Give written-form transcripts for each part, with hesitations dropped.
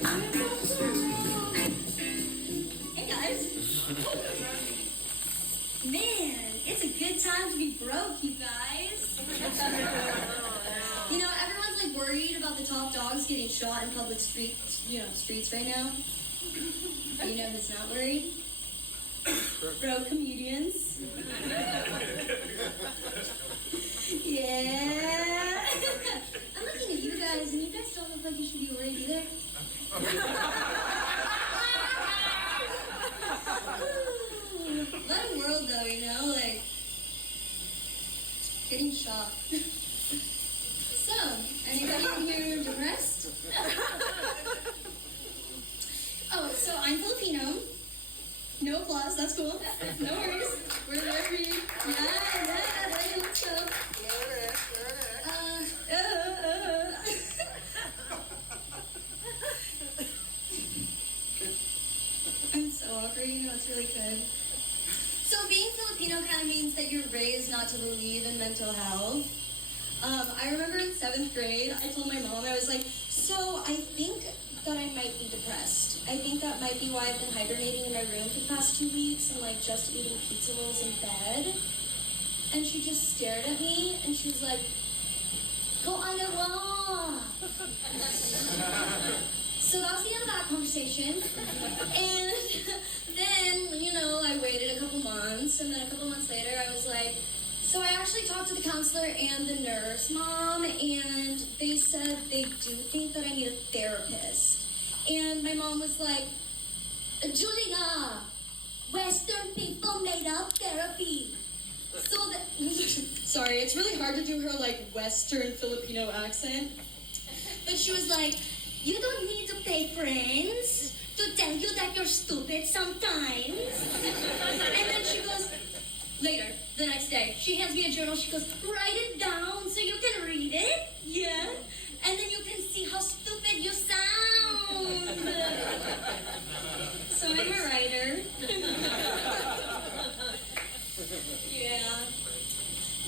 Hey guys. Man, it's a good time to be broke, you guys. You know, everyone's like worried about the top dogs getting shot in public streets right now. You know who's not worried? Broke comedians. Yeah. I'm looking at you guys, and you guys don't look like you should be worried either. What a world, though, you know, like, getting shot. So, anybody in here depressed? Oh, so I'm Filipino. No applause, that's cool. No worries. We're there for you. Yeah, I hope so. I'm so awkward, you know, it's really good. So being Filipino kind of means that you're raised not to believe in mental health. I remember in 7th grade, I told my mom, I was like, so I think that I might be depressed. I think that might be why I've been hibernating in my room for the past 2 weeks and like just eating pizza rolls in bed. And she just stared at me and she was like, go on a walk. So that was the end of that conversation. And then, you know, I waited a couple months, and then a couple months later I was like, so I actually talked to the counselor and the nurse, Mom, and they said they do think that I need a therapist. And my mom was like, Julia, Western people made up therapy. So that, sorry, it's really hard to do her like Western Filipino accent. But she was like, you don't need to pay friends to tell you that you're stupid sometimes. And then she goes, later, the next day, she hands me a journal. She goes, write it down so you can read it. Yeah. And then you can see how stupid you sound. So I'm a writer. Yeah.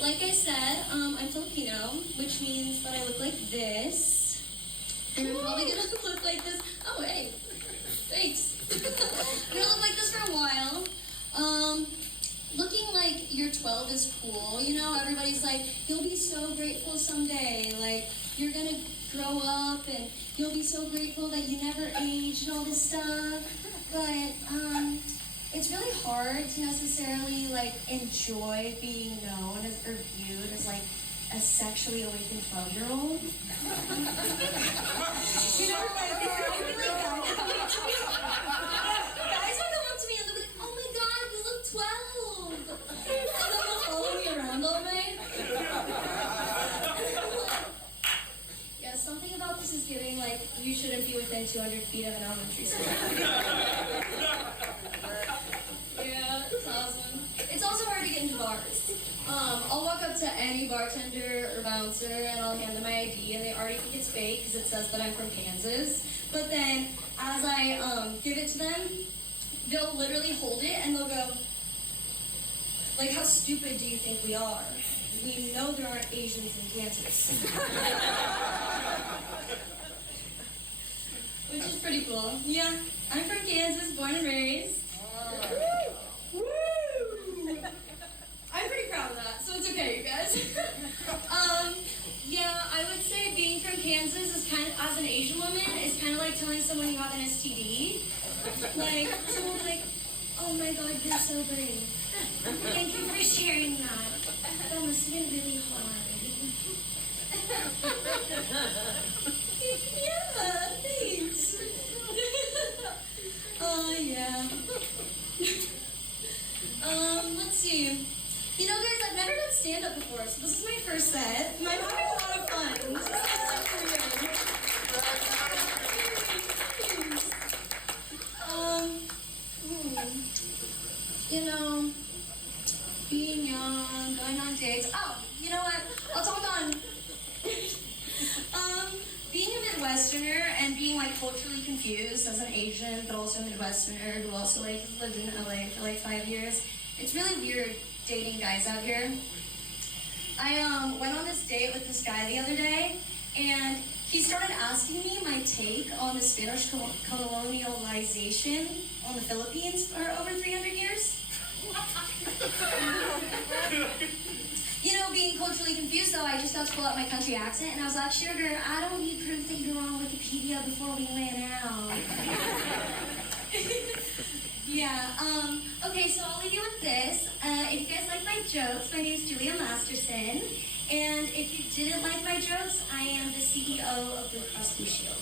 Like I said, I'm Filipino, which means that I look like this. And I'm probably gonna look like this. Oh, hey. Thanks. I'm gonna look like this for a while. Looking like you're 12 is cool. You know, everybody's like, you'll be so grateful someday. Like, you're gonna grow up and you'll be so grateful that you never aged and all this stuff. But, it's really hard to necessarily, like, enjoy being known as, or viewed as, like, a sexually awakened 12-year-old. You know, like, I feel like guys will come up to me and they'll be like, oh my god, you look 12! And then they'll follow me around all night. Yeah, something about this is giving, like, you shouldn't be within 200 feet of an elementary school. Yeah, it's awesome. It's also hard to get into bars. I'll walk up to any bartender or bouncer and I'll hand them my ID and they already think it's fake because it says that I'm from Kansas. But then as I give it to them, they'll literally hold it and they'll go, like, how stupid do you think we are? We know there aren't Asians in Kansas. Which is pretty cool. Yeah, I'm from Kansas, born and raised. Woo! I'm pretty proud of that, so it's okay, you guys. Yeah, I would say being from Kansas is kind of, as an Asian woman, is kind of like telling someone you have an STD. Like, someone will be like, oh my god, you're so brave. Thank you for sharing that. That must have been really hard. Yeah, thanks. Oh, yeah. Let's see. You know, guys, I've never done stand-up before, so this is my first set. I'm having a lot of fun. This is super good. You know, being young, going on dates. Oh, you know what? I'll talk on being a Midwesterner and being like culturally confused as an Asian, but also a Midwesterner who also like has lived in LA for like 5 years. It's really weird dating guys out here. I went on this date with this guy the other day, and he started asking me my take on the Spanish colonialization on the Philippines for over 300 years. You know, being culturally confused, though, I just got to pull out my country accent, and I was like, sugar, I don't need proof that you're on Wikipedia before we went out. Yeah, okay, so I'll leave you with this. If you guys like my jokes, my name is Julia Masterson. And if you didn't like my jokes, I am the CEO of Blue Cross Blue Shield.